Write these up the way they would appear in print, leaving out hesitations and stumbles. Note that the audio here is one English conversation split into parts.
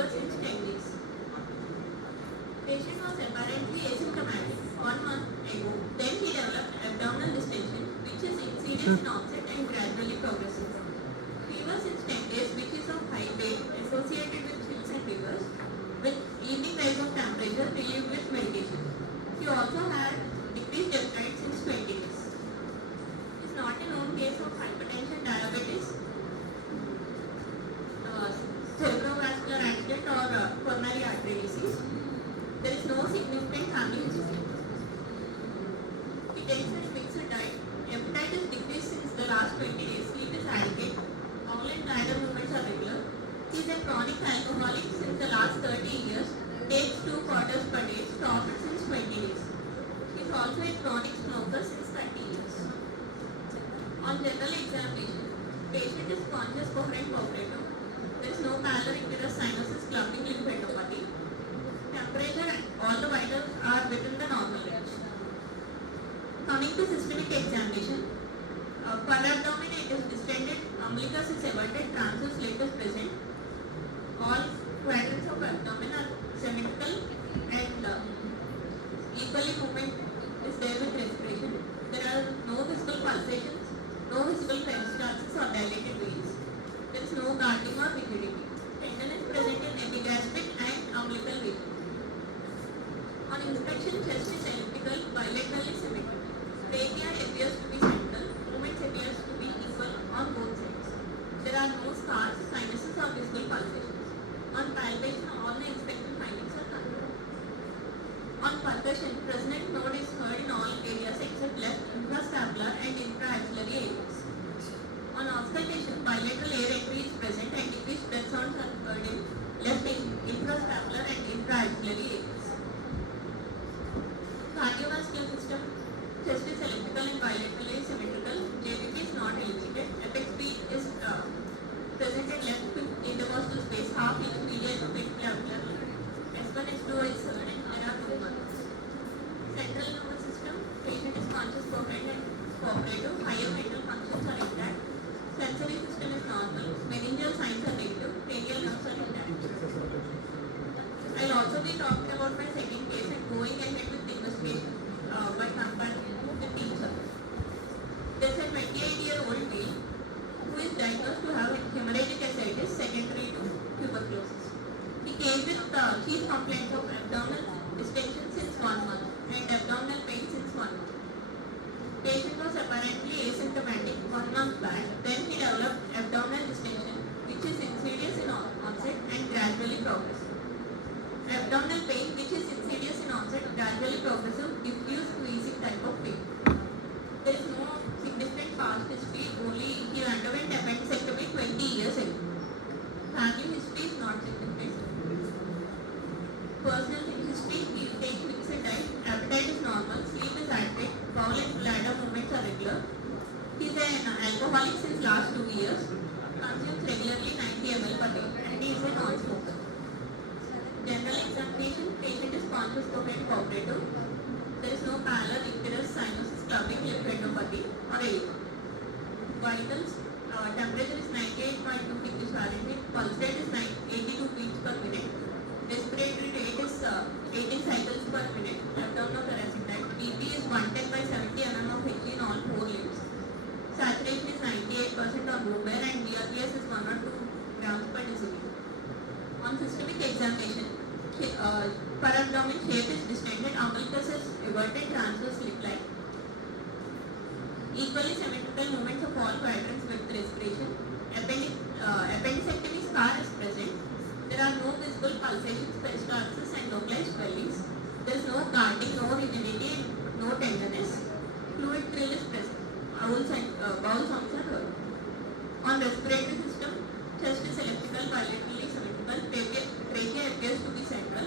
fever since 10 days. Patient was apparently asymptomatic 1 month ago. Then he developed abdominal distension, which is insidious in onset and gradually progressive. Fever since 10 days, which is of high pain associated with chills and fevers, with evening rise of temperature relieved with medication. He also had decreased appetite since 20 days. It is not a known case of hypertension, diabetes, cerebrovascular accident or coronary artery disease. There is no significant family history. He takes a mixed diet. Appetite is decreased since the last 20 days. Sleep is adequate. Bowel and bladder movements are regular. He is a chronic alcoholic since the last 30 years. Takes 2 quarters per day. Stopped since 20 days. He is also a chronic smoker since 30 years. On general examination, patient is conscious, coherent, cooperative. There is no pallor, icterus, sinuses, clumping, lymphadenopathy. Temperature and all the vitals are within the normal range. Coming to systemic examination, per abdomen it is distended, umbilicus is everted, transverse lip is present. All quadrants of abdomen are symmetrical and equally movement is there with respiration. There are no visible pulsations, no visible peristalsis or dilated veins. There is no guarding or rigidity. Tendon is present in epigastric and umbilical region. On inspection, chest is elliptical, bilaterally symmetrical. Trachea appears to be central. Movements appears to be equal on both sides. There are no scars, sinuses or visible pulsations. On palpation, all the inspected findings are confirmed. On percussion, resonant node is heard in all areas except left infrascapular and intra-axillary areas. On auscultation, bilateral air entry is present and decreased breath sounds are heard in left infrascapular and intra-axillary areas. Cardiovascular system, chest is elliptical and bilaterally symmetrical. JVP is not elicited. Apex beat is present in left intercostal space, half inch medial to mid-clavicular. S1, S2 is heard and there are 2 months. Central nervous system, patient is conscious, coherent and cooperative. Higher mental functions are intact. Sensory system is normal. Meningeal signs are negative. Cranial nerves are intact. I will also be talking about my second case and going ahead with the investigation by comparing the team survey. There is a 28-year-old male who is diagnosed to have hemorrhagic ascites secondary to tuberculosis. He came with chief complaints of abdominal distension since 1 month and abdominal pain since 1 month. Patient was apparently asymptomatic 1 month back. Then he developed abdominal distension, which is insidious in onset and gradually progressive. Abdominal pain, which is insidious in onset, gradually progressive, diffuse wheezing type of pain. There is no significant past history, only he underwent appendectomy 20 years ago. Family history is not significant. Personal history, he takes mixed diet, appetite is normal, sleep is adequate, bowel and bladder movements are regular. He is an alcoholic since last 2 years, consumes regularly 90 ml per day, and he is a non-smoker. General examination, patient is conscious, coherent, cooperative. There is no pallor, icterus, sinuses, clumping, lymphadenopathy or edema. Vitals, temperature is 98.2 degrees Fahrenheit, pulse rate is 82 beats per minute. Respiratory rate is 80 cycles per minute. Abdominal thoracic type. BP is 110 by 70 mm of Hg in all 4 limbs. Saturation is 98% on room air and BRPS is 1 or 2 grams per deciliter. On systemic examination, per abdomen shape is distended, umbilicus is everted, transverse lip line. Equally symmetrical movements of all quadrants with respiration. Appendicectomy scar is present. There are no visible pulsations, peristalsis and localized swellings. There is no guarding, no rigidity, no tenderness. Fluid thrill is present. Bowel sounds are heard. On respiratory system, chest is elliptical, bilaterally symmetrical. Trachea appears to be central.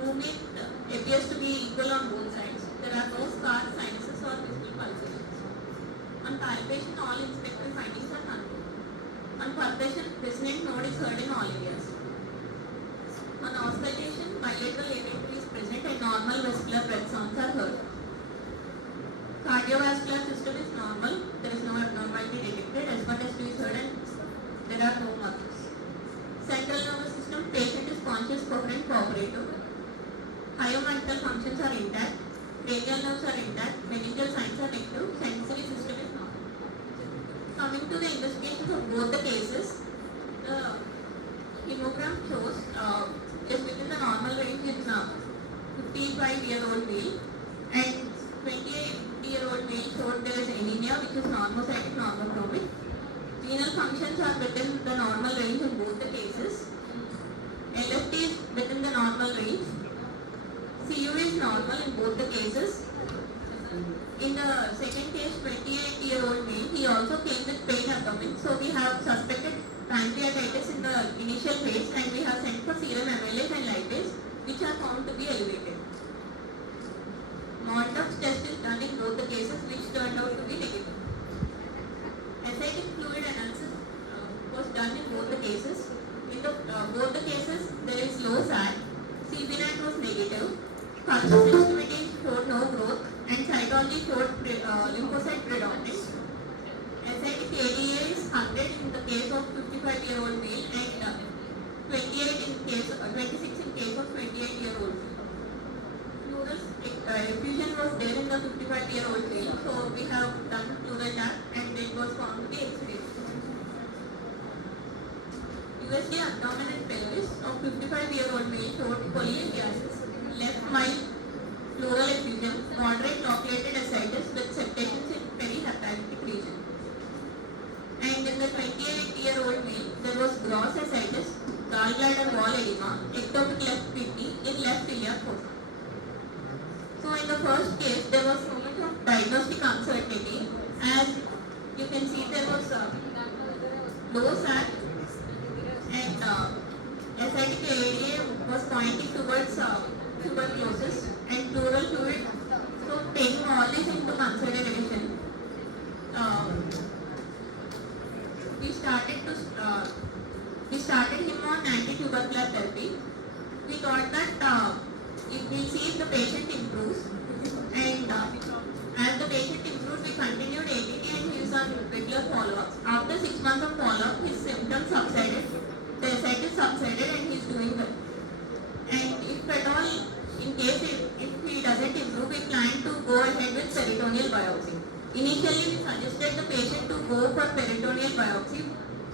Movement appears to be equal on both sides. There are no scars, sinuses or visible pulsations. On palpation, all inspected findings are confirmed. On palpation, resonant node is heard in all areas. On auscultation, bilateral air entry is present and normal vesicular breath sounds are heard. Cardiovascular system is normal. There is no abnormality detected. S1, S2 is heard and there are no markers. Central nervous system, patient operative. Higher mental functions are intact, cranial nerves are intact, meningeal signs are negative, sensory system is normal. Coming to the investigations of both the cases, the hemogram shows is within the normal range in 55-year-old male, and 28-year-old male showed there is anemia, which is normocytic normochromic. Renal functions are within the normal range in both the cases. LFT is within the normal range. CU is normal in both the cases. In the second case, 28-year-old male, he also came with pain abdomen. So we have suspected pancreatitis in the initial phase, and we have sent for serum amylase and lipase, which are found to be elevated. Montauk's test is done in both the cases, which turned out to be negative. Ascitic fluid analysis was done in both the cases. In both the cases, there is low SAT, CBNAT was negative, culture sensitivity showed no growth, and cytology showed lymphocyte predominance. Ascitic ADA is 100 in the case of 55-year-old male and 26 in case of 28-year-old. Pleural effusion was there in the 55-year-old male, so we have done pleural tap and it was found to be X-ray. USG abdomen and pelvis of 55-year-old male showed polyagasis, left mild pleural effusion, moderate loculated ascites with septations in perihepatic region. And in the 28-year-old male, there was gross ascites, gallbladder wall edema, ectopic left PT in left iliac fossa. So in the first case, there was so much of diagnostic uncertainty. As you can see, there was low SAT and ascitic ADA was pointing towards tuberculosis and pleural fluid. So taking all this into consideration, we started him on anti-tubercular therapy. We thought that if we see if the patient improves, and as the patient improved, we continued ATT and he is on regular follow-ups. After 6 months of follow-up, his symptoms subsided, the ascites subsided, and he is doing well. And if at all, in case if he doesn't improve, we plan to go ahead with peritoneal biopsy. Initially, we suggested the patient to go for peritoneal biopsy.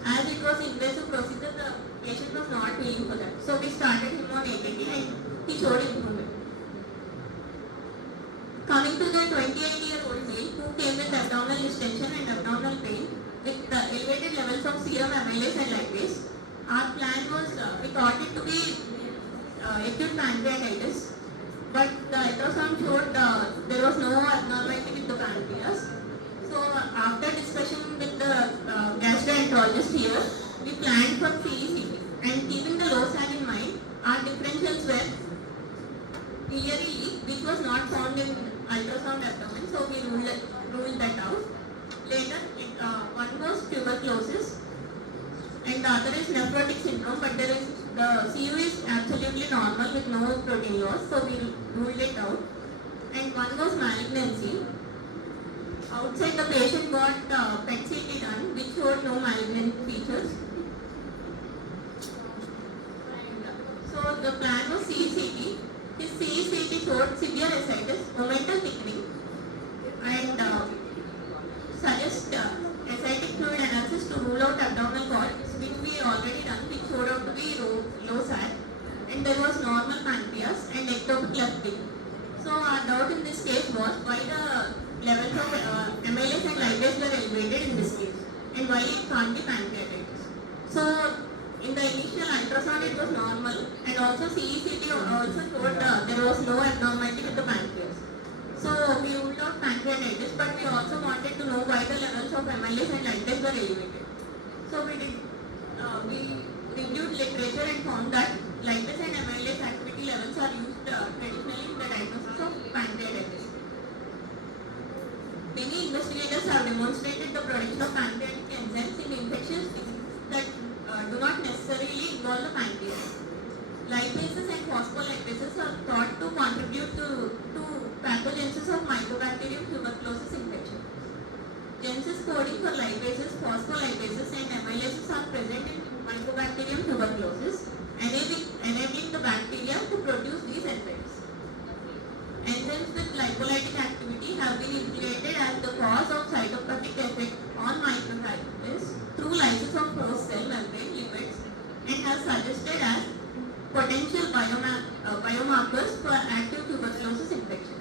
As it was invasive procedure, the patient was not willing for that. So we started him on ATT and he showed improvement. Coming to the 28-year-old male who came with abdominal distension and abdominal pain with elevated levels of serum amylase and lipase, our plan was, we thought it to be acute pancreatitis, but the ultrasound showed there was no abnormality with the pancreas. So after discussion with the gastroenterologist here, we planned for CECT, and keeping the low SAT in mind, our differentials were biliary leak, which was not found in ultrasound abdomen, so we ruled that out. Later, one was tuberculosis and the other is nephrotic syndrome, but the CU is absolutely normal with no protein loss, so we ruled it out. And one was malignancy. Outside, the patient got PET CT done, which showed no malignant features. So the plan was CECT. His CECT showed severe ascites, omental thickening, and suggest ascitic fluid analysis to rule out abdominal colics, which we already done, which showed out to be low SAT, and there was normal pancreas and ectopic left kidney. So our doubt in this case was why the levels of amylase and lipase were elevated in this case, and why it can't be pancreatitis. So in the initial ultrasound it was normal, and also CECT also showed there was no abnormality with the pancreas. So we ruled out pancreatitis, but we also wanted to know why the levels of amylase and lipase were elevated. So we reviewed literature and found that lipase and amylase activity levels are used traditionally in the diagnosis of pancreatitis. Many investigators have demonstrated the production of pancreatic enzymes in infectious diseases that do not necessarily involve the pancreas. Lipases and phospholipases are thought to contribute to pathogenesis of Mycobacterium tuberculosis infection. Genesis coding for lipases, phospholipases and amylases are present in Mycobacterium tuberculosis, enabling the bacteria to suggested as potential biomarkers for active tuberculosis infection.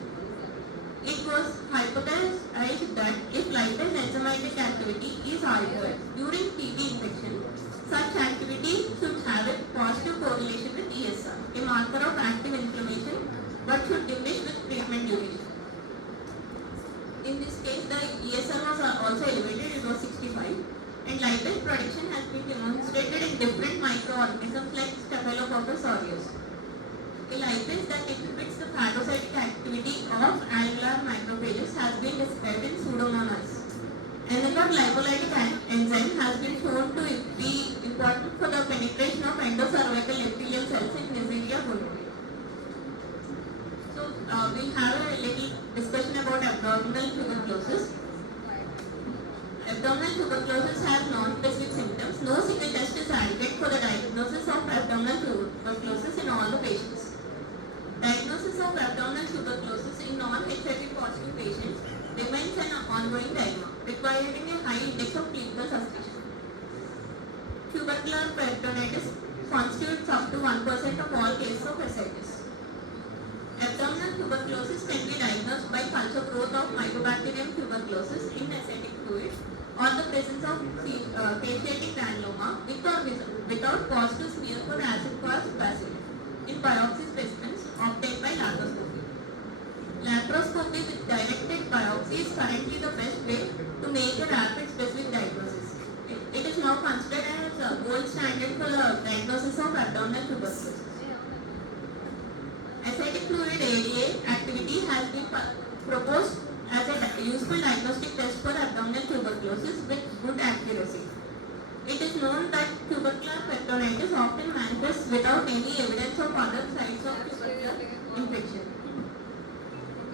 It was hypothesized that if lipase enzymatic activity is altered during TB infection, such activity should have a positive correlation with ESR, a marker of active inflammation, but should diminish with treatment duration. In this case, the ESR was also elevated, it was 65, and lipase production has been demonstrated in different microorganisms like Staphylococcus aureus. A lipase that inhibits the phagocytic activity of alveolar macrophages has been described in Pseudomonas. Another lipolytic enzyme has been shown to be important for the penetration of endocervical epithelial cells in Neisseria gonorrhoeae. So we'll have a little discussion about abdominal tuberculosis. Abdominal tuberculosis has non-specific symptoms. No single test is adequate for the diagnosis of abdominal tuberculosis in all the patients. Diagnosis of abdominal tuberculosis in non-HIV positive patients remains an ongoing dilemma, requiring a high index of clinical suspicion. Tubercular peritonitis constitutes up to 1% of all cases of ascites. Abdominal tuberculosis can be diagnosed by culture growth of Mycobacterium tuberculosis in ascitic fluid or the presence of fasciatic granuloma with or without positive smear for acid-fast bacilli in biopsy specimens obtained by laparoscopy. Laparoscopy with directed biopsy is currently the best way to make a rapid specific diagnosis. It is now considered as a gold standard for the diagnosis of abdominal tuberculosis. Ascitic fluid ADA activity has been proposed as a useful diagnostic test for abdominal tuberculosis with good accuracy. It is known that tubercular peritonitis often manifests without any evidence of other signs of tubercular infection.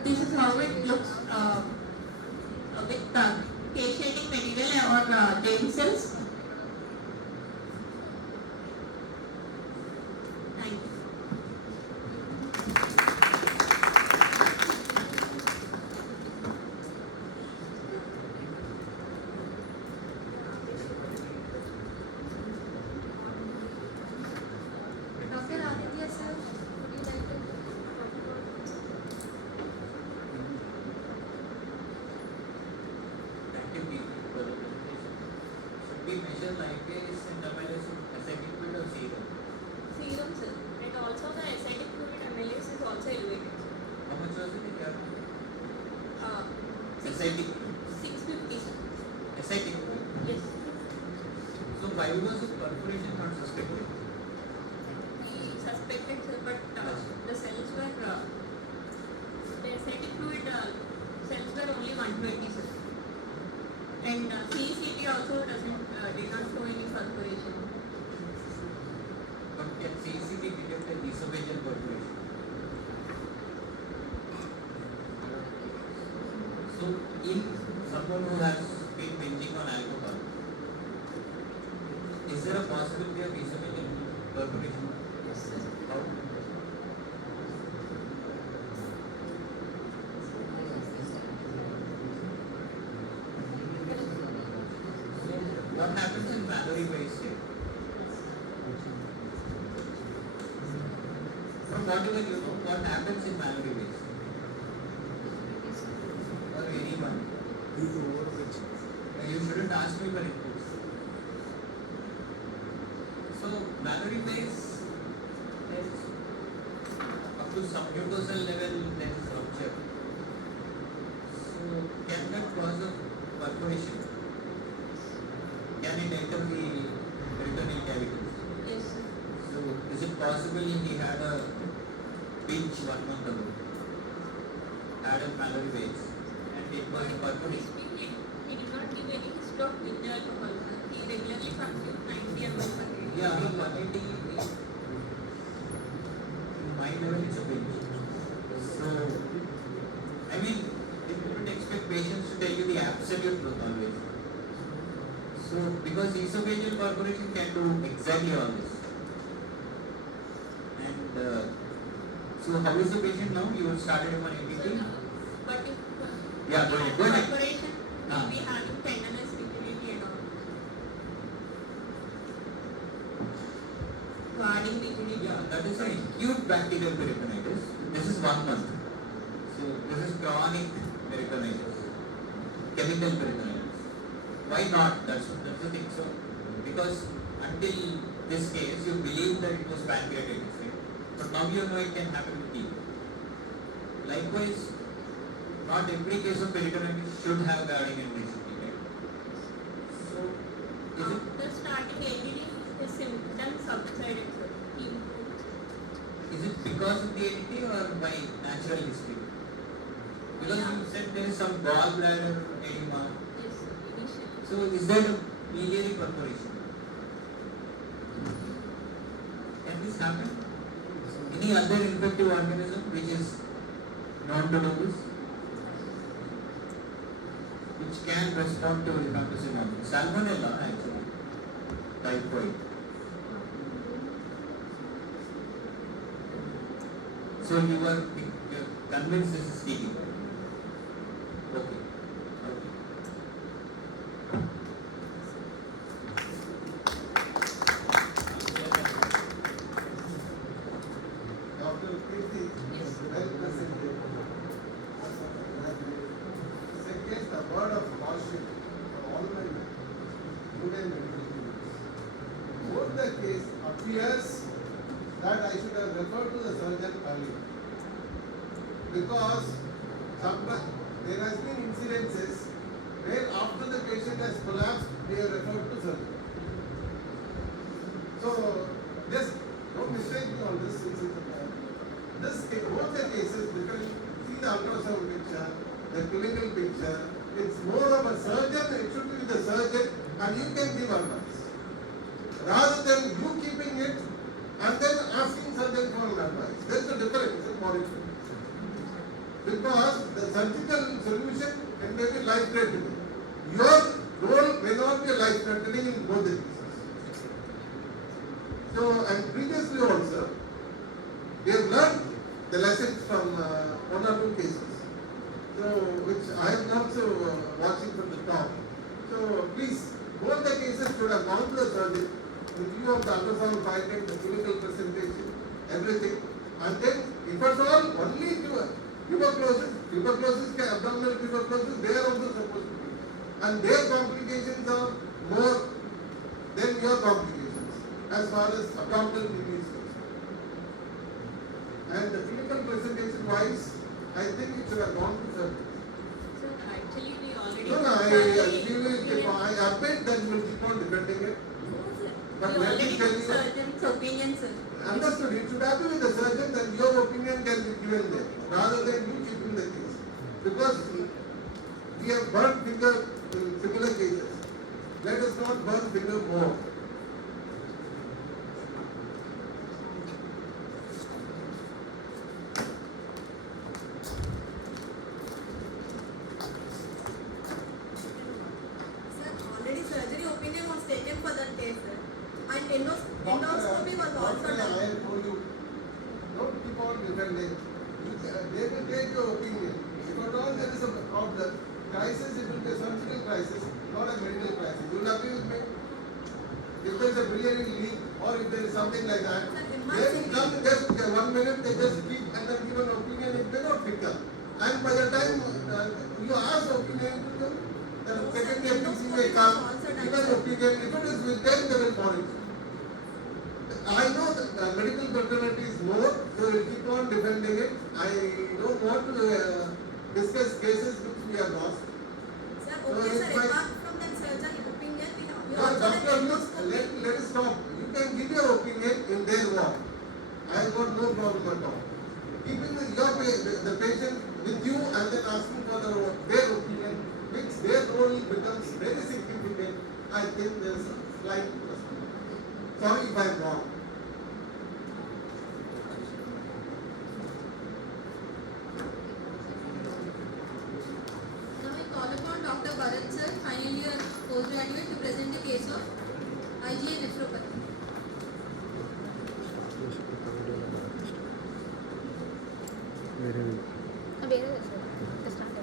This is how it looks with fasciatic material or germ cells. Thank you. What happens in Mallory waste here? From whatever you know, what happens in Mallory waste? Or anyone? You shouldn't ask me for inputs. So Mallory waste is up to some mucosal level, there is rupture. So can that cause a perforation? Can it enter the peritoneal cavities? Yes, sir. So is it possible he had a pinch 1 month ago, had a Mallory waste, and it was a perforation? He did not give any history of winter alcohol. He regularly consumed 90 ml per day. Yeah, 180 is my level is a pinch. So, I mean, you wouldn't expect patients to tell you the absolute truth always. So, because esophageal perforation can do exactly all this. And so, how is the patient now? You started him on ATP? But if Yeah, go ahead. perforation, will be having tenderness, rigidity and all. regarding BPD? Yeah, that is an acute bacterial peritonitis. This is 1 month. So this is chronic peritonitis, chemical peritonitis. Why not? That's the thing. So because until this case you believe that it was pancreatitis, right? But now you know it can happen with you. Likewise, not every case of peritonitis should have guarding embracing, right? So is it? After starting ABD, his symptoms subsided, sir. He improved. Is it because of the ADT or by natural history? Because Yeah. you said there is some gallbladder edema. Yes, sir. Initially. So is there a biliary perforation? Can this happen? Any other infective organism which is known to do this? Which can respond to rifampicin? Salmonella actually. Typhoid. So you're convinced this is TB? Okay. Okay. Dr. Preeti, Yes. well presented. Second, the word of caution for all my student medical students. Both the case appears that I should have referred to the surgeon earlier. Because sometimes there has been incidences where after the patient has collapsed, they have referred to surgeon. So, just don't mistake me on this. This case, both the cases, because see the ultrasound picture, the clinical picture, it's more of a surgeon, it should be the surgeon, and you can give advice. Rather than you keeping it and then asking surgeon for an advice. There's a difference in monitoring. Because the surgical solution can be life threatening. Your role may not be life threatening in both the cases. So, and previously also, we have learned the lessons from 1 or 2 cases. So, which I am also watching from the top. So, please, both the cases should have gone to the surgeon with view of the ultrasound finding, the clinical presentation, everything. And then, if at all, only tuberculosis, abdominal tuberculosis, they are also supposed to be. And their complications are more than your complications, as far as abdominal TB is concerned. And the clinical presentation wise, I think it should have gone to surgery. So actually we already. No, I admit that you will keep on defending it. But We let me already tell took you- surgeon's opinion, sir. Understood. It should have been with the surgeon and your opinion can be given there, rather than you keeping the case. Because we have burnt finger in similar cases. Let us not burn finger more. Sir, already surgery opinion was taken for that case, sir. And endoscopy was also Doctor, done. I have told you, don't keep on defending. They will take your opinion. If at all there is a problem, crisis, it will be a surgical crisis, not a medical crisis. You will agree with me? If there is a biliary leak or if there is something like that, they will come just 1 minute, they just keep and then give an opinion, it may not pick up. And by the time you ask opinion, the second day PC may come, give an opinion. If it is with them, they will monitor. I know that medical fraternity is more, so we will keep on defending it. I don't want to discuss cases which we have lost. Sir, So okay, it's sir, my- apart from that surgery opinion, we have No, also doctor, done look, endoscopy. let us stop. You can give your opinion in their walk. I have got no problem at all. Keeping the patient with you and then asking for their opinion, which their role becomes very significant, I think there is a slight question. Sorry if I am wrong. Now I call upon Dr. Bharat sir, final year postgraduate, to present the case of IgA nephropathy. ಬೇರೆ start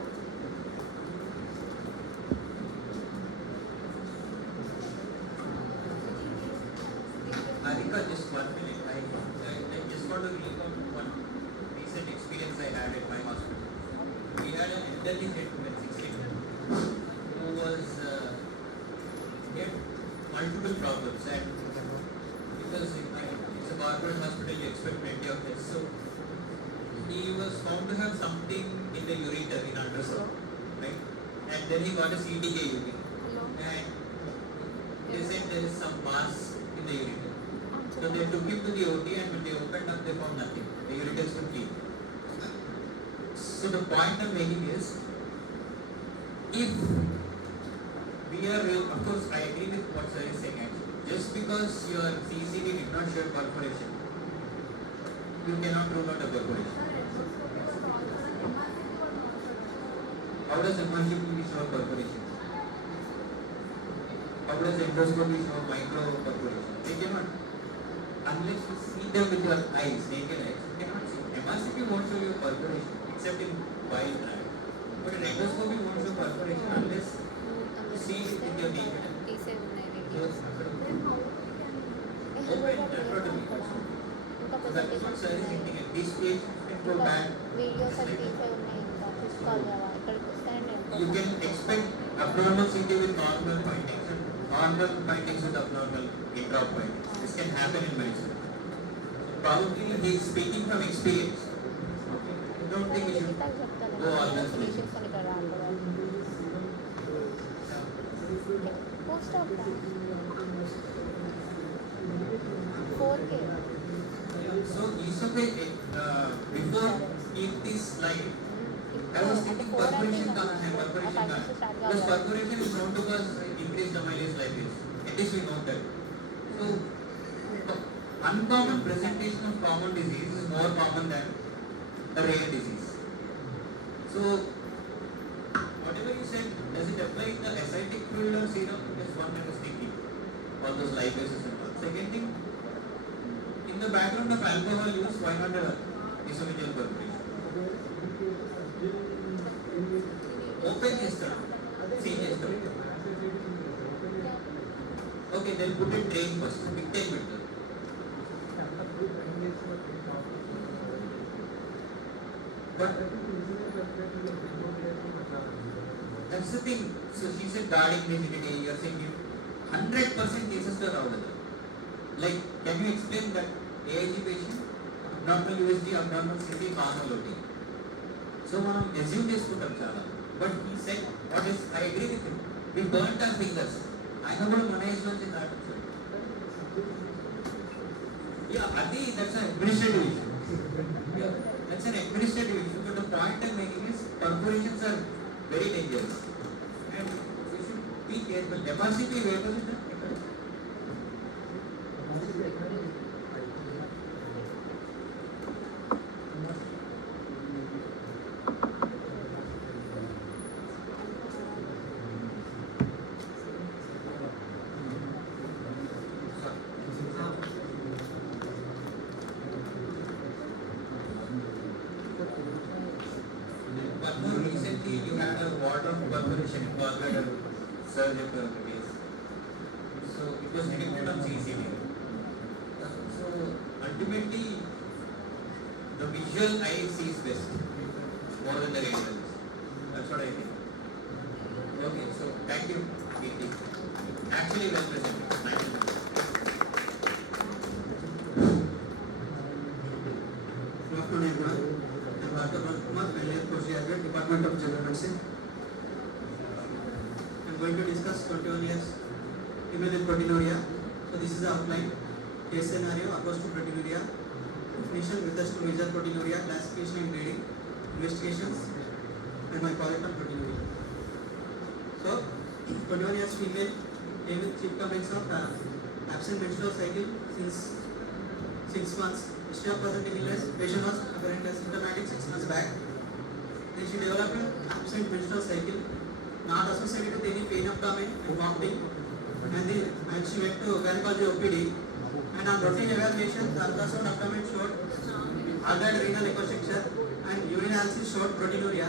Harika, just 1 minute. elderly gentleman, 16, who was he had multiple problems, and because it's a corporate hospital, you expect plenty of tests. So he was found to have something in the ureter in ultrasound, right? And then he got a CTK UV, and they said there is some mass in the ureter. So they took him to the OT, and when they opened up, they found nothing. The ureters were clean. So the point I'm making is, if we are real, of course I agree with what sir is saying actually. Just because your CCD did not show perforation, you cannot rule out a perforation. How does MRCP show perforation? How does endoscopy show micro perforation? They cannot. Unless you see them with your eyes, naked eyes, you cannot see. MRCP won't show you perforation except in wild rat. But an endoscopy won't show perforation unless you see it with your naked eye. Open nephrotomy. So that's what sir is hinting at. These patients can go back. Videos అది తీసే ఉన్నాయి ఇంకా తీసుకోవాలి కదా ఇక్కడికి వస్తాయండి You can expect abnormal CT with normal findings and normal findings with abnormal intra findings. This can happen in medicine. Probably he is speaking from experience. I don't think we should go all this way. Post of 4K So before Kirti's slide, I was thinking perforation comes and perforation comes. Because perforation is known to cause increased amylase lipase. At least we know that. So uncommon presentation of common disease is more common than a rare disease. So whatever you said, does it apply in the ascitic fluid or serum? That's one that is thinking. All those lipases and all. Second thing, in the background of alcohol use, why not esophageal perforation? Open gesture, see gesture. Okay, they'll put it drain first, big time filter. But that's the thing. So she said guarding rigidity, you are saying 100% cases are out of it. Like, can you explain that AIG patient, abnormal USG, abnormal CT, normal OT? So, మనం assume చేసుకుంటాం చాలా. But he said, what is, I agree with him. We burnt our fingers. ఆయన కూడా మన age నుంచి దాటించాడు. Yeah, that's an administrative issue. Yeah, that's an administrative issue. But the point I'm making is, perforations are very dangerous. And we should be careful. MRCP, where was it? But more recently, you had a ward of perforation involved a surgical case. So it was detected on CCD. So ultimately, the visual eye sees best more than the retinal. That's what I think. Okay, so thank you, Kirti. Actually well presented. Thank you. Good afternoon, everyone. I'm Dr. Kumar, postgraduate, Department of General Medicine. I'm going to discuss 21 years female with proteinuria. So this is the outline. Case scenario, opposed to proteinuria. Definition with us to measure proteinuria, classification and grading, investigations, and my project on proteinuria. So, 21 years female, came with chief complaints of absent menstrual cycle since 6 months. History of presenting illness. Patient was apparently asymptomatic 6 months back. Then she developed an absent menstrual cycle, not associated with any pain of abdomen and vomiting. And she went to gynecology OPD. And on routine evaluation, the ultrasound abdomen showed altered renal echostructure and urinalysis showed proteinuria.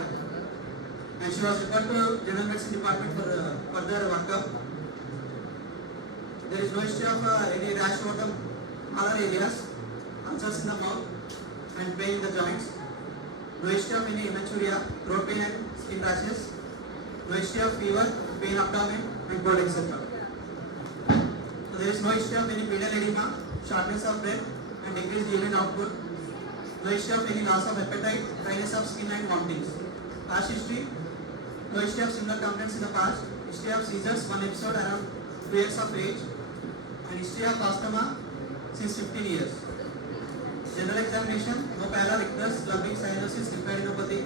And she was referred to General Medicine Department for further workup. There is no history of any rash over the other areas, ulcers in the mouth and pain in the joints. no history of any hematuria, throat pain and skin rashes, no history of fever, pain abdomen and cold etc. So there is no history of any pedal edema, shortness of breath and decreased urine output, no history of any loss of appetite, dryness of skin and vomitings. Past history, no history of similar complaints in the past, history of seizures, one episode around 2 years of age, and history of asthma since 15 years. General examination, no pallor, ictus, lumping, cyanosis, lymphadenopathy,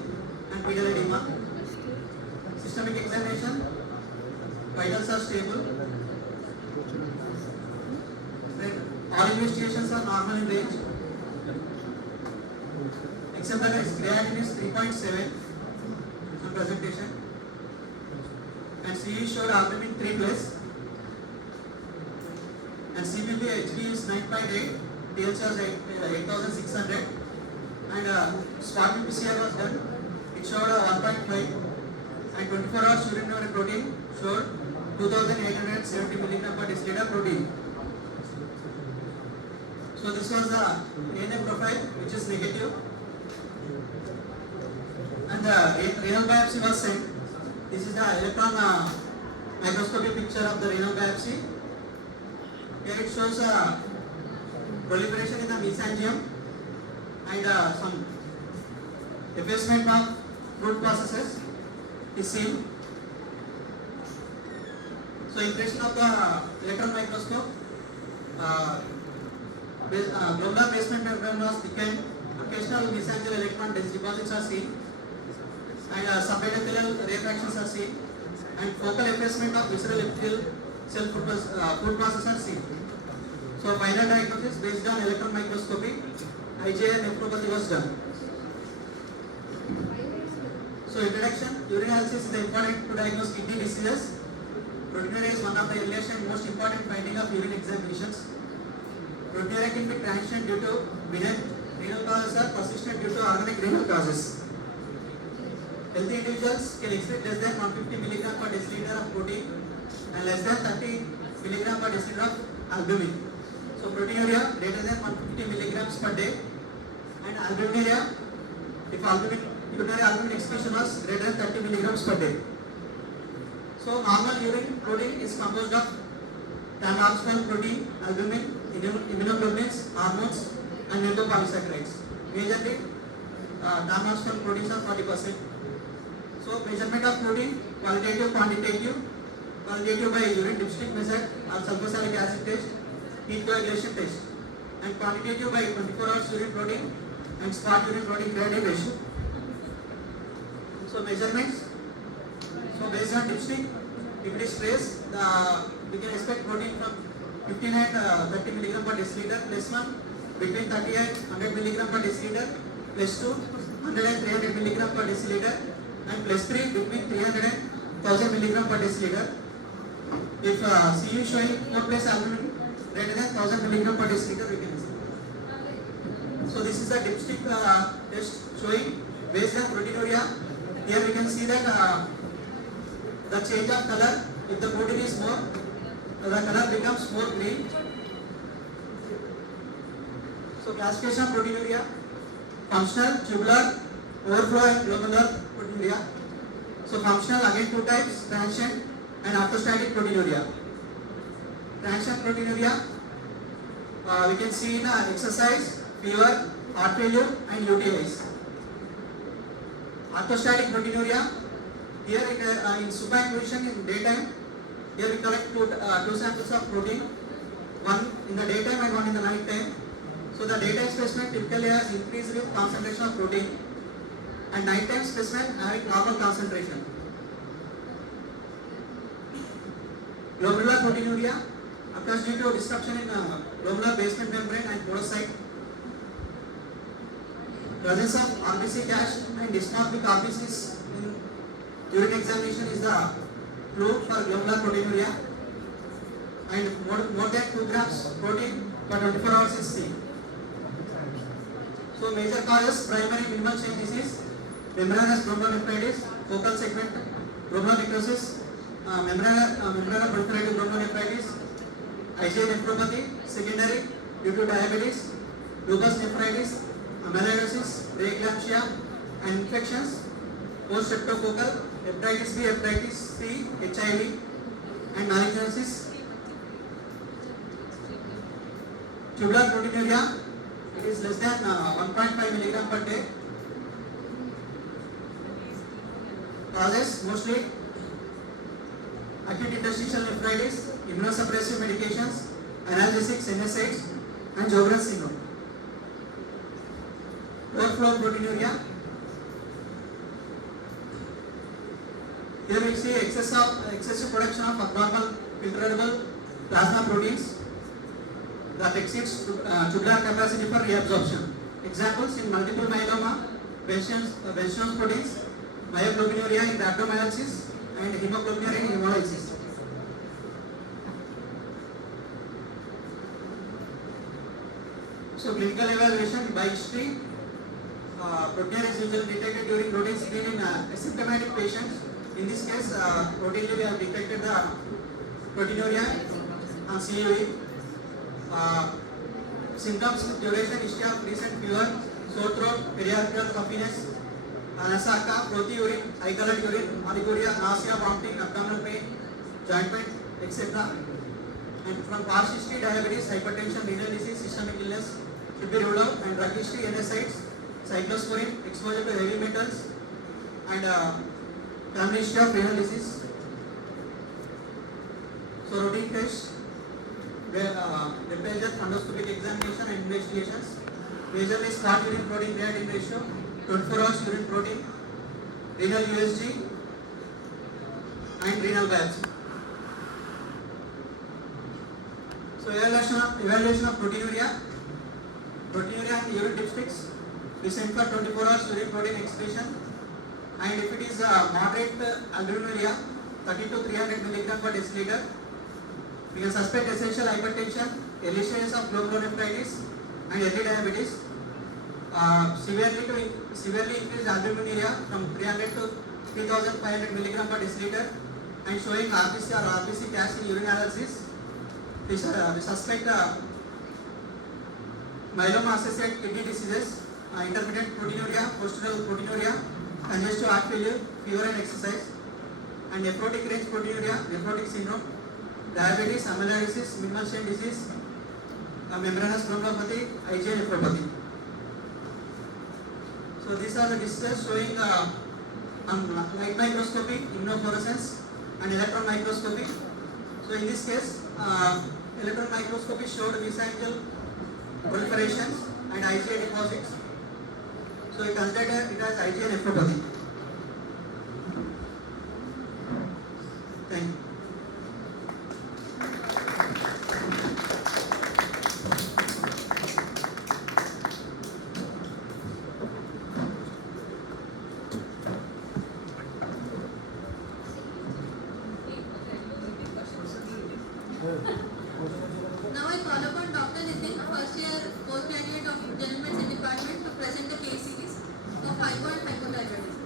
and pedal edema. Systemic examination, vitals are stable. All investigations are normal in range, except that creatinine is 3.7 on presentation, and CE showed albumin 3 plus, and CBP HB is 9.8, THR is 8,600, and spot PCR was done. It showed 1.5, and 24 hours urinary protein showed 2,870 mg per deciliter protein. So this was the ANA profile, which is negative, and the renal biopsy was sent. This is the electron microscopy picture of the renal biopsy. Here it shows proliferation in the mesangium and some effacement of root processes is seen. So impression of the electron microscope, globular basement membrane was thickened, occasional mesangial electron deposits are seen, and subendothelial reactions are seen, and focal effacement of visceral epithelial cell food process are seen. So final diagnosis based on electron microscopy, IgA nephropathy was done. So introduction, urinalysis is important to diagnose kidney diseases. Proteinuria is one of the earliest and most important finding of urine examinations. Proteinuria can be transient due to benign renal causes or persistent due to organic renal causes. Healthy individuals can expect less than 150 mg per deciliter of protein and less than 30 mg per deciliter of albumin. So proteinuria greater than 150 mg per day, and albuminuria if urinary albumin excretion was greater than 30 mg per day. So normal urine protein is composed of tan-alpha protein, albumin, immunoglobulins, hormones, and mucopolysaccharides. Majorly, tan-alpha proteins are 40%. So measurement of protein, qualitative, quantitative. Qualitative by urine dipstick method or sulfosalic acid test, heat coagulation test, and quantitative by 24 hours urine protein and spot urine protein creatinine ratio. So measurements. So based on dipstick, if it is trace, we can expect protein from 15 and 30 mg per deciliter, plus 1 between 30 and 100 mg per deciliter, plus 2 100 and 300 mg per deciliter, and plus 3 between 300 and 1000 mg per deciliter. If CU showing 4 plus albumin greater than 1000 mg per deciliter, we can see. So this is the dipstick test showing based on proteinuria. Here we can see that the change of color, if the protein is more, the color becomes more green. So classification of proteinuria: functional, tubular, overflow and globular proteinuria. So functional, again two types, transient and orthostatic proteinuria. Transient proteinuria we can see in exercise, fever, heart failure and UTIs. Orthostatic proteinuria, here in supine position in daytime, here we collect two samples of protein, one in the daytime and one in the night time. So the daytime specimen typically has increased with concentration of protein, and nighttime specimen having normal concentration. Globular proteinuria occurs due to disruption in globular basement membrane and podocyte. Presence of RBC cache and dysmorphic RBCs in urine examination is the clue for globular proteinuria, and more than 2 grams protein per 24 hours is seen. So major causes: primary minimal chain disease, membranous glomerulonephritis, focal segment glomerulonecrosis, membranous proliferative glomerulonephritis, IgA nephropathy. Secondary due to diabetes, lupus nephritis, amyloidosis, preeclampsia, and infections, post-streptococcal, hepatitis B, hepatitis C, HIV, and malignancies. Tubular proteinuria, it is less than 1.5 milligram per day. Causes mostly acute interstitial nephritis, immunosuppressive medications, analgesics, NSAIDs, and Sjogren's syndrome. Overflow proteinuria. Here we see excessive production of abnormal filterable plasma proteins that exceeds tubular capacity for reabsorption. Examples in multiple myeloma, Welch's proteins, myoglobinuria in rhabdomyolysis, and hemoglobinuria in hemolysis. So clinical evaluation by history, proteinuria is usually detected during routine screening in asymptomatic patients. In this case, routinely we have detected the proteinuria on CUE. Symptoms, duration, history of recent fever, sore throat, periapical puffiness, anasaka, frothy urine, eye colored urine, oliguria, nausea, vomiting, abdominal pain, joint pain, etc. And from past history, diabetes, hypertension, renal disease, systemic illness should be ruled out, and drug history, NSAIDs, cyclosporine, exposure to heavy metals, and family history of renal disease. So routine tests, temperature, fundoscopic examination and investigations. Majorly spot urine protein creatinine ratio, 24 hours urine protein, renal USG, and renal biopsy. So evaluation of proteinuria. Proteinuria and urine dipsticks. We send for 24 hours urine protein excretion, and if it is moderate albuminuria, 30 to 300 milligram per deciliter, we can suspect essential hypertension, early stages of glomerulonephritis, and early diabetes. Severely increased albuminuria from 300 to 3500 milligram per deciliter, and showing RBC or RBC gas in urine analysis. We suspect myeloma associated kidney diseases, intermittent proteinuria, postural proteinuria, congestive heart failure, fever and exercise, and nephrotic range proteinuria, nephrotic syndrome, diabetes, amyloidosis, minimal chain disease, membranous glomerulopathy, IgA nephropathy. So these are the diseases showing on light microscopy, immunofluorescence, and electron microscopy. So in this case, electron microscopy showed mesangial proliferations and IgA deposits. So we consider it as IgA nephropathy. Thank you. Now I call upon Dr. Nitin, first year postgraduate of General Medicine Department, to present the case series of hypo and hypothyroidism.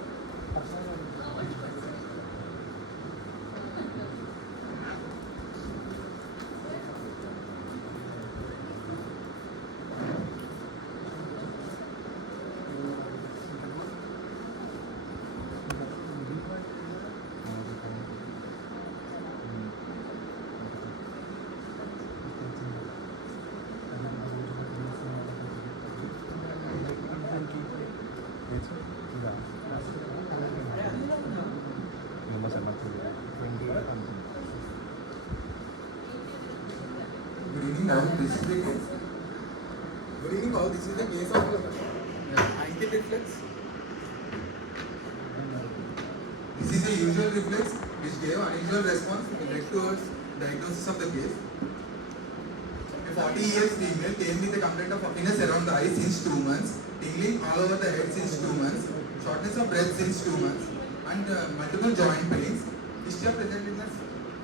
Good evening all, this is the case. Good evening all, this is the case of ankle reflex. This is a usual reflex which gave unusual response and led towards diagnosis of the case. A 40 years female came with a complaint of puffiness around the eyes since 2 months, tingling all over the head since 2 months, shortness of breath since 2 months, and multiple joint pains. History of presentedness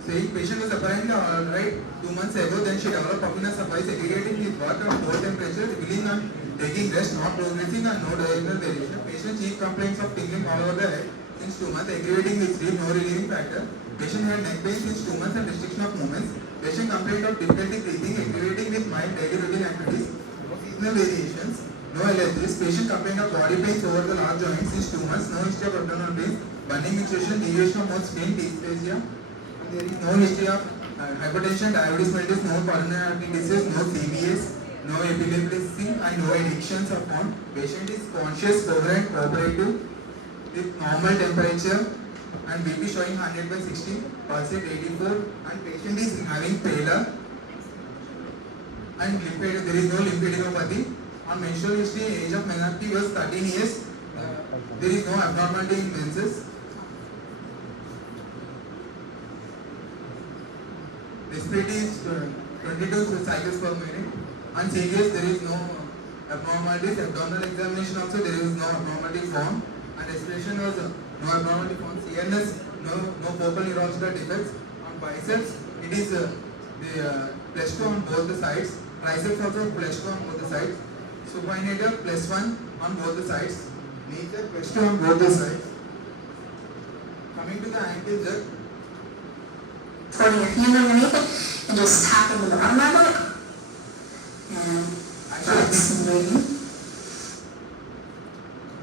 saying patient was apparently alright 2 months ago, then she developed puffiness of eyes aggregating with water and cold temperature, revealing and taking rest, not progressing and no diurnal variation. Patient chief complaints of tingling all over the head since 2 months, aggravating with sleep, no relieving factor. Patient had neck pain since 2 months and restriction of movements. Patient complained of difficulty breathing, aggravating with mild daily routine activities, no seasonal variations. No LHS. Patient complained of body pains over the large joints since 2 months. No history of abdominal pain, burning mutation, deviation of mouth, pain, dysphagia. And there is no history of hypertension, diabetes mellitus, no coronary artery disease, no CVS, no epilepsy, and no addictions are found. Patient is conscious, coherent, cooperative, with normal temperature and BP showing 100/60, pulse rate 84, and patient is having pallor and there is no lymphadenopathy. On menstrual history, age of menarche was 13 years. There is no abnormality in menses. Respiratory is 22 cycles per minute. And CVS, there is no abnormalities. Abdominal examination also, there is no abnormality found. And respiration was no abnormality found. CNS, no focal neurological defects. On biceps, it is +2 on both the sides. Triceps also +2 on both the sides. Supinator +1 on both the sides. Major +2 on both the sides. Coming to the ankle jerk. Putting your hand underneath it and just tapping the bottom of it. And relax and breathing.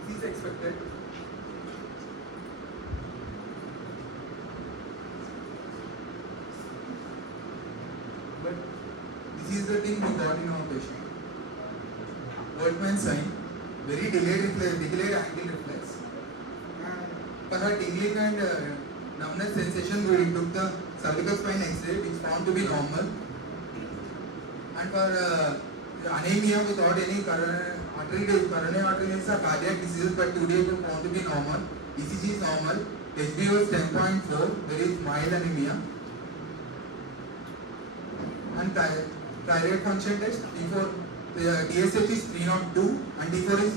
This is expected. But this is the thing we got in our patient. Workman sign, very delayed ankle reflex. For her tingling and numbness sensation, we took the cervical spine X-ray, which found to be normal. And for anemia, without any coronary artery disease or cardiac diseases, but today we found to be normal. ECG is normal. HB was 10.4, very mild anemia. And thyroid function test, T4, TSH is 302 and T4 is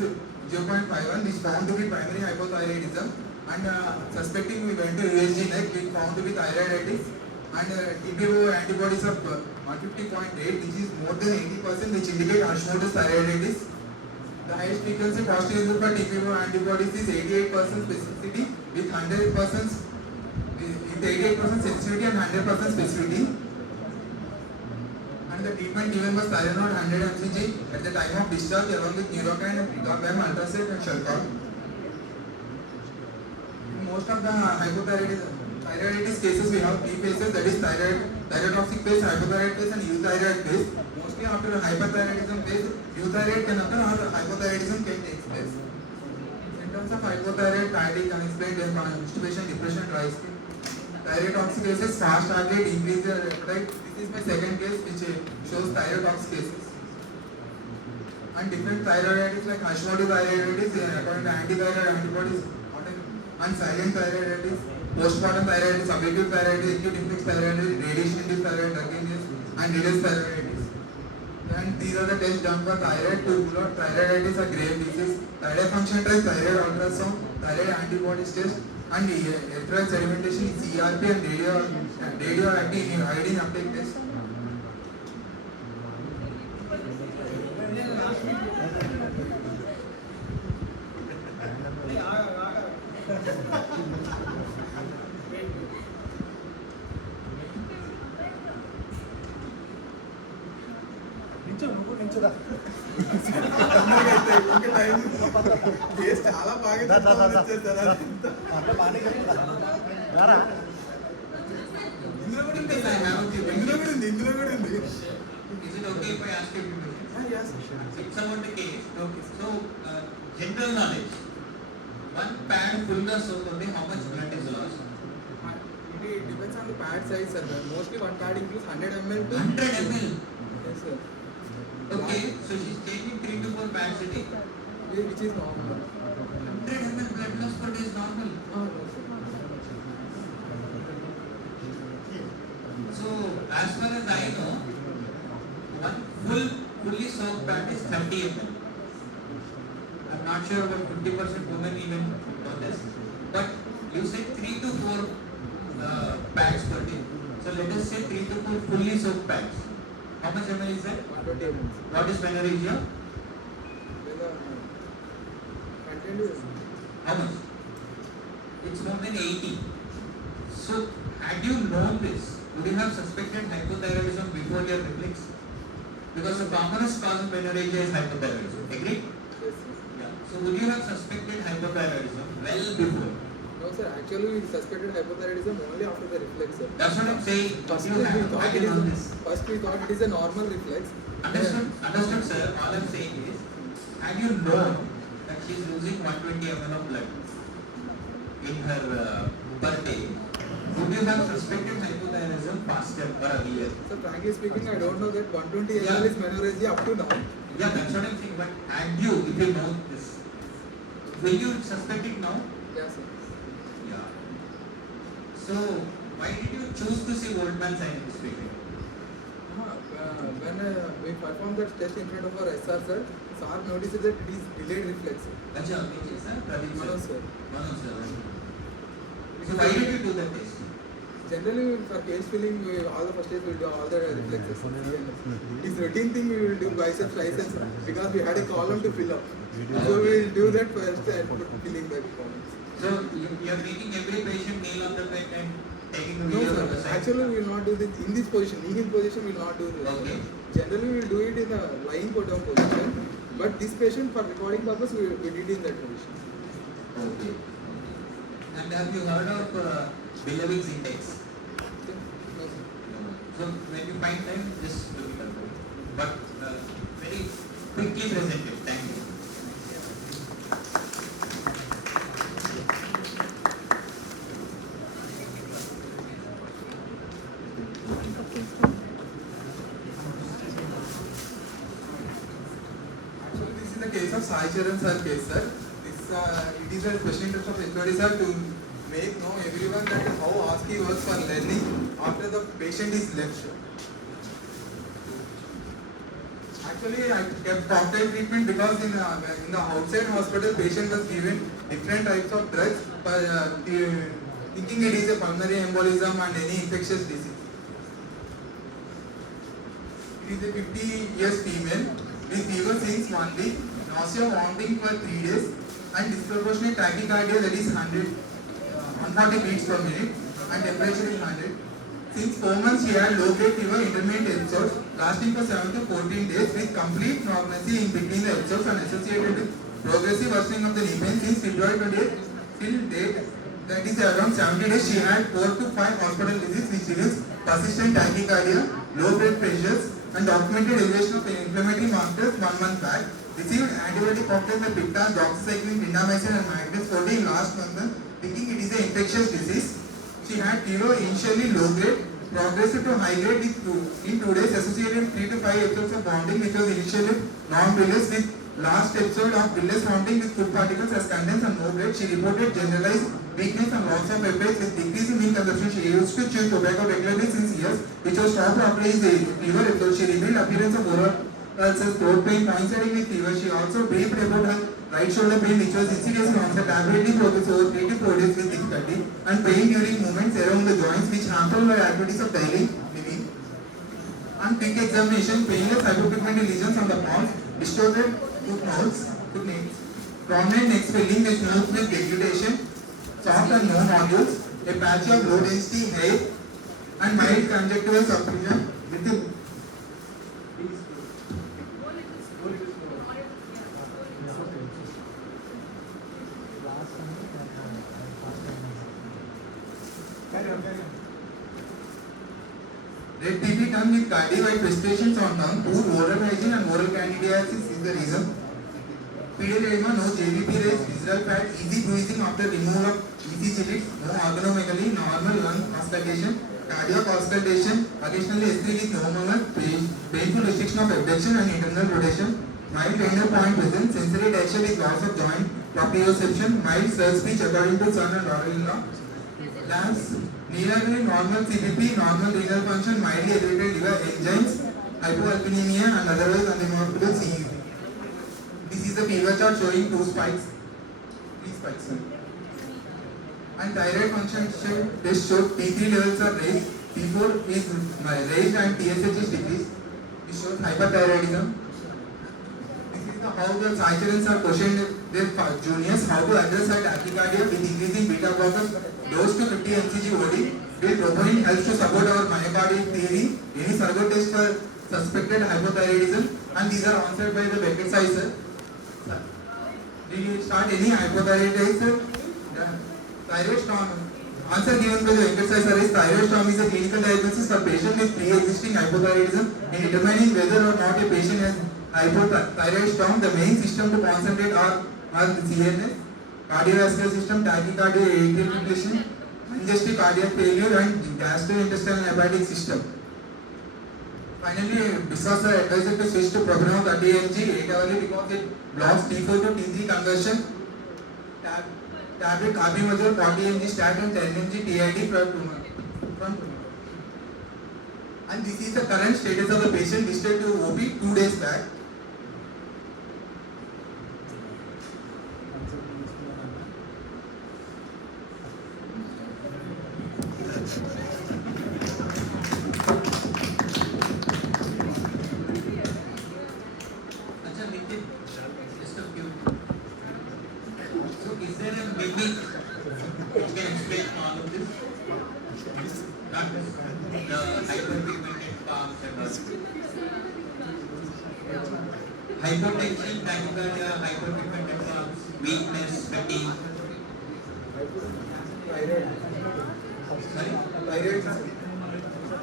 0.51. This found to be primary hypothyroidism. And suspecting, we went to USG neck, we found to be thyroiditis. And TPO antibodies of 150.8, which is more than 80%, which indicate Hashimoto's thyroiditis. The highest frequency positive result for TPO antibodies is 88% specificity with 100% with 88% sensitivity and 100% specificity. And the treatment given was Tylenol 100 mcg at the time of discharge along with Neurocrine and Picabam, Ultracet and Shalcol. Most of the hypothyroiditis cases, we have three phases, that is thyrotoxic phase, hypothyroid phase and euthyroid phase. Mostly after the hyperthyroidism phase, euthyroid can occur or hypothyroidism can take place. Symptoms of hypothyroid, fatigue, unexplained constipation, depression, dry skin. Thyrotoxic cases, fast heart rate, increase the appetite. This is my second case which shows thyrotoxic cases. And different thyroiditis like Hashimoto thyroiditis, according to antithyroid antibodies, and silent thyroiditis, postpartum thyroiditis, subacute thyroiditis, acute infectious thyroiditis, radiation-induced thyroid drunkenness, and reduced thyroiditis. And these are the tests done for thyroid to rule out thyroiditis or grave disease, thyroid function test, thyroid ultrasound, thyroid antibodies test, and erythroid sedimentation, CRP and radioactive iodine uptake test. చాలా బాగా ఇందులో కూడా ఉంది. Is it okay if I ask you a few questions? Yes. It's about the case. Okay. So, general knowledge. One pad fullness of how much blood is lost? It depends on the pad size, sir. Mostly one pad includes 100 ml to 100 ml. Yes, sir. Okay, so she's taking 3 to 4 pads a day. Which is normal. 100 ml blood loss per day is normal. No, sir. So, as far as I know, one fully soaked pad is 30 ml. I'm not sure about 50% women even know this. But you said 3 to 4 pads per day. So let us say 3 to 4 fully soaked pads. How much ml is that? 120 ml. What is menorrhagia? How much? It's more than 80. So had you known this, would you have suspected hypothyroidism before your reflex? Because the commonest cause of menorrhagia is hypothyroidism. Agree? hypothyroidism well before. No sir, actually we suspected hypothyroidism only after the reflex sir. That's what I'm saying. First You we have thought I it can is on this. first we thought it is a normal reflex. Understood, sir. All I'm saying is, had you known that she is losing 120 ml of blood in her per day, would you have suspected hypothyroidism faster or earlier? So frankly speaking, I don't know that 120 Yeah. ml is menorrhagia up to now. Yeah, that's what I'm saying. But had you, if you know this, will you suspect it now? Yeah sir. Yeah. So, why did you choose to see Goldman Sachs patient? When we performed that test in front of our SR sir, SR noticed that it is delayed reflex. That's your opinion, sir? Pradeep sir? Manoj sir. Manoj sir. So, why did you do that test? Generally for case filling, all the first days we will do all the reflexes. It is routine thing we will do biceps, triceps because we had a column to fill up. So we will do that first and filling that columns. So, you are making every patient kneel on the bed and taking the No video sir, from the side? actually we will not do this in this position. Kneeling position we will not do this. Okay. Generally we will do it in a lying put down position. But this patient for recording purpose we did in that position. Okay. And have you heard of Billeric's index? No, sir. So when you find time, just look it up. But very quickly presented. Thank you. Actually, this is the case of Sai Charan sir case, sir. This it is a special interest of HOD sir to make know everyone that how ASCII works for learning after the patient is left. Sir. Actually, I kept cocktail treatment because in the outside hospital, patient was given different types of drugs for thinking it is a pulmonary embolism and any infectious disease. It is a 50 years female with fever since 1 week, nausea, vomiting for 3 days, and disproportionate tachycardia that is 140 beats per minute, and temperature is 100. Since 4 months, she had low-grade fever, intermittent episodes, lasting for 7 to 14 days with complete normalcy in between the episodes and associated with progressive worsening of the knee pain since February 28 till date. That is around 70 days. She had 4 to 5 hospital visits which reveals persistent tachycardia, low blood pressures, and documented elevation of inflammatory markers 1 month back. Received antibiotic cocktails like Pictan, doxycycline, clindamycin, and magnesium 40 last month, thinking it is an infectious disease. She had fever initially low grade, progressed to high grade in 2 days, associated with 3 to 5 episodes of vomiting, which was initially non-bilious, with last episode of bilious vomiting with food particles as contents and no bread. She reported generalized weakness and loss of appetite with decrease in meal consumption. She used to chew tobacco regularly since years, which was stopped after his fever episode. She revealed appearance of oral ulcers, throat pain coinciding with fever. She also briefed about her right shoulder pain, which was insidious in onset, rapidly progressed over 3 to 4 days with difficulty, and pain during movements around the joints, which hampered her activities of daily living. On quick examination, painless hypopigmented lesions on the palms, distorted footnails, prominent neck swelling with smooth with degradation, soft and no nodules, a patch of low density hair, and mild conjunctival subfusion with a red TB tongue with cardiac prestations on tongue, poor oral hygiene and oral candidiasis is the reason. Pediatric no JVP raise, visceral fat, easy bruising after removal of easy chilies, no organomegaly, normal lung auscultation, cardiac auscultation, occasionally S3 with normal, painful restriction of abduction and internal rotation, mild tender point present, sensory texture with loss of joint, proprioception, mild slur speech according to son and daughter-in-law. Labs, nearly normal CPP, normal renal function, mildly elevated liver enzymes, hypoalbuminemia and otherwise unremarkable CUP. This is the fever chart showing 2 spikes. 3 spikes. And thyroid function test showed T3 levels are raised, T4 is raised and TSH is decreased. It shows hyperthyroidism. This is how the Sai Charans are questioned their juniors how to address tachycardia with increasing beta blockers, dose to 50 mcg OD. Will troponin helps to support our myocardial theory. Any surrogate test for suspected hypothyroidism, and these are answered by the Beckett size. we start any hypothyroidism. Thyroid storm. Answer given by the Venkata sir is thyroid storm is a clinical diagnosis for patient with pre-existing hypothyroidism. In determining whether or not a patient has hypothyroid storm, the main system to concentrate are the CNS, cardiovascular system, tachycardia, atrial fibrillation, congestive cardiac failure, and gastrointestinal hepatic system. Finally, Biswas are advised to switch to program 30 mg 8 hourly because it blocks T4 to T3 conversion. Tablet carbimazole 40 mg statin 10 mg TID from tomorrow. And this is the current status of the patient listed to OP 2 days back. Acha Nitin, just a few. So is there a mimic which can explain all of this? Not the hyperpigmented palms and all. Hypotension, tachycardia, hyperpigmented palms, weakness, fatigue. Sorry? Thyroid.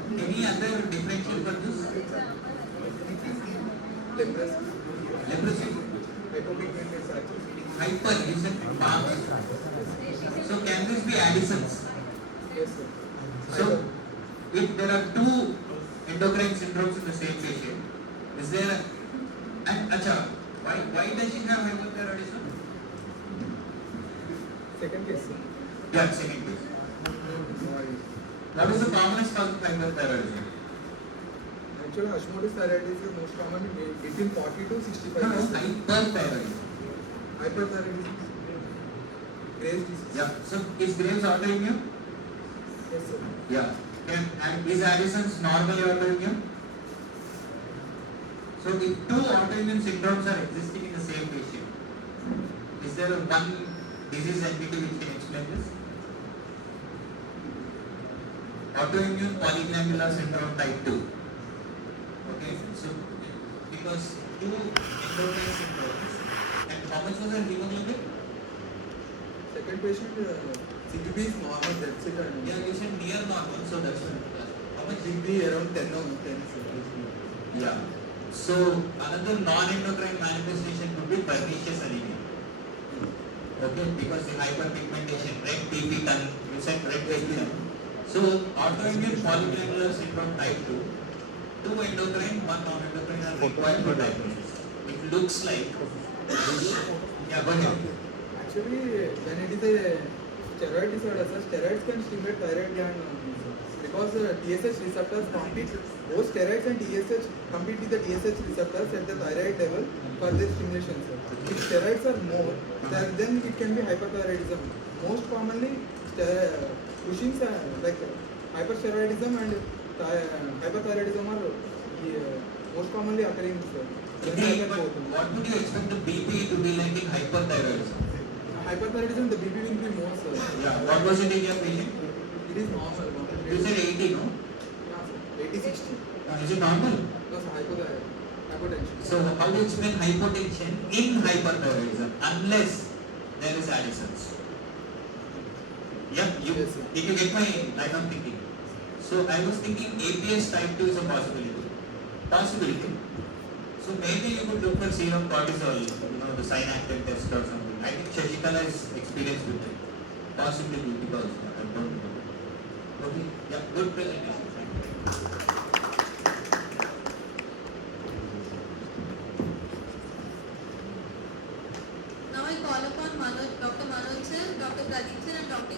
Any other differential for this? Leprosy. Leprosy? Hypopigmented saturated. Hyper, you said palms. So can this be Addison's? Yes, sir. So, if there are two endocrine syndromes in the same patient, is there a, and acha, why does she have hypothyroidism? Second case, sir. Yeah, second case. What is the commonest cause of hypothyroidism? Actually, Hashimoto's thyroid is the most common between 40 to 65. No, hyperthyroidism. Hyperthyroidism. Graves' disease. Yeah. So is Graves autoimmune? Yes, sir. Yeah. And is Addison's normally autoimmune? So if two autoimmune syndromes are existing in the same patient, is there a one disease entity which can explain this? Autoimmune polyglandular syndrome type 2. Okay, so because two endocrine syndromes, and how much was her hemoglobin? Second patient, CBP is normal, that's it. Yeah, you said near normal, so that's what. How much? CBP around 10 or 10. Yeah. So another non-endocrine manifestation could be pernicious anemia. Okay, because the hyperpigmentation, red TP ton, you said red TP ton. So autoimmune polyglandular syndrome type 2, two endocrine, one non-endocrine are required for diagnosis. It looks like. Yeah, go ahead. Actually, when it is a steroid disorder, sir, steroids can stimulate thyroid gland because TSH receptors compete, both steroids and TSH compete with the TSH receptors at the thyroid level for their stimulation, sir. If steroids are more, then it can be hyperthyroidism. Most commonly, Cushing's like hypersteroidism and hyperthyroidism are most commonly occurring, sir. What would you expect the BP to be like in hyperthyroidism? Hyperthyroidism, the BP will be more, sir. Yeah, what was it in your patient? It is normal. You said 80, no? Yeah, 80, 60. Is it normal? Because hypotension. So how do you explain hypotension in hyperthyroidism unless there is Addison's? Yeah, Yes, sir. did you get my line of thinking? So I was thinking APS type 2 is a possibility. So maybe you could look for serum cortisol, the synactin test or something. I think Shashikala is experienced with it. Possibly because I don't know. Okay, yeah, good presentation. Now I call upon Dr. Manoj sir, Dr. Pradeep sir and Dr.